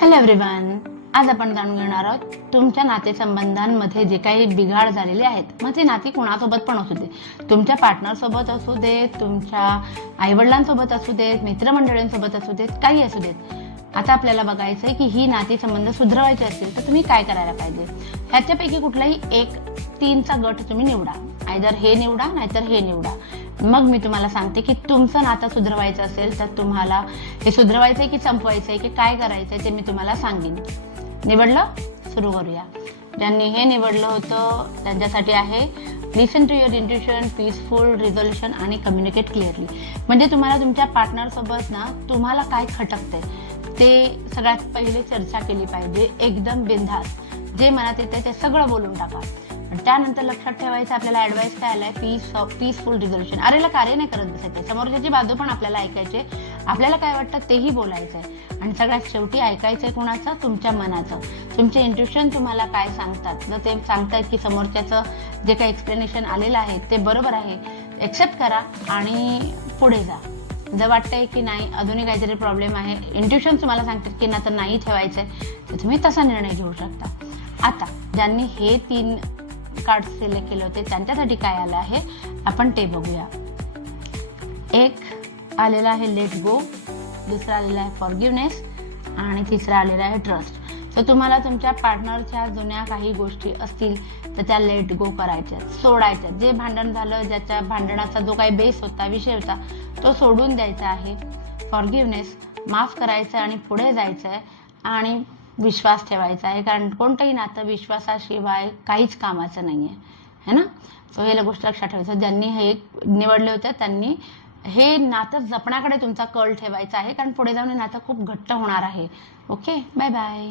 Hello everyone, आज आपण जाणून घेणार आहोत तुमच्या नातेसंबंधांमध्ये जे काही बिघाड झालेले आहेत. मग ते नाती कोणासोबत पण असू दे, तुमच्या पार्टनर सोबत असू देत, तुमच्या आईवडिलांसोबत असू देत, मित्रमंडळींसोबत असू देत, काही असू देत. आता आपल्याला बघायचं आहे की ही नातेसंबंध सुधारायचे असतील तर तुम्ही काय करायला पाहिजे. ह्याच्यापैकी कुठलाही एक 3चा गट तुम्ही निवडा. आयदर हे निवडा नाहीतर हे निवडा. मग मी तुम्हाला सांगते की तुमचं नातं सुधरवायचं असेल तर तुम्हाला हे सुधरवायचं आहे की संपवायचं आहे की काय करायचं आहे ते मी तुम्हाला सांगेन. निवडलं? सुरू करूया. ज्यांनी हे निवडलं होतं त्यांच्यासाठी आहे listen to your intuition, peaceful resolution आणि कम्युनिकेट क्लिअरली. म्हणजे तुम्हाला तुमच्या पार्टनरसोबत ना तुम्हाला काय खटकते ते सगळ्यात पहिले चर्चा केली पाहिजे. एकदम बिनधास्त जे मनात येते ते सगळं बोलून टाका. त्यानंतर लक्षात ठेवायचं आपल्याला ॲडवाइस काय आलाय, पीसफुल रिझोल्युशन. अरेला कार्य नाही करत बसायचे, समोरच्याची बाजू पण आपल्याला ऐकायचे, आपल्याला काय वाटतं तेही बोलायचं आहे. आणि सगळ्यात शेवटी ऐकायचंय कुणाचं? तुमच्या मनाचं. तुमचे इंट्युशन तुम्हाला काय सांगतात. जर ते सांगतायत की समोरच्याचं जे काही एक्सप्लेनेशन आलेलं आहे ते बरोबर आहे, एक्सेप्ट करा आणि पुढे जा. जर वाटतंय की नाही अजूनही काहीतरी प्रॉब्लेम आहे, इंट्युशन तुम्हाला सांगतात की ना तर नाही ठेवायचं आहे, तर तुम्ही तसा निर्णय घेऊ शकता. आता ज्यांनी हे 3 कार्ड सिलेक्ट केले होते त्यांच्यासाठी काय आलं आहे आपण ते बघूया. एक आलेला आहे लेट गो, दुसरा आलेला आहे फॉरगिव्हनेस आणि तिसरा आलेला आहे ट्रस्ट. तर तुम्हाला तुमच्या पार्टनरच्या जुन्या काही गोष्टी असतील तर त्या लेट गो करायच्या, सोडायच्या. जे भांडण झालं, ज्याच्या भांडणाचा जो काही बेस होता, विषय होता, तो सोडून द्यायचा आहे. फॉरगिव्हनेस, माफ करायचं आणि पुढे जायचं आहे. आणि विश्वास ठेवायचा आहे, कारण कोणतंही नातं विश्वासाशिवाय काहीच कामाचं नाही आहे, है ना. सो हे गोष्ट लक्षात ठेवायचं. ज्यांनी हे निवडले होते त्यांनी हे नातं जपण्याकडे तुमचा कल ठेवायचा आहे, कारण पुढे जाऊन हे नातं खूप घट्ट होणार आहे. Okay, bye bye.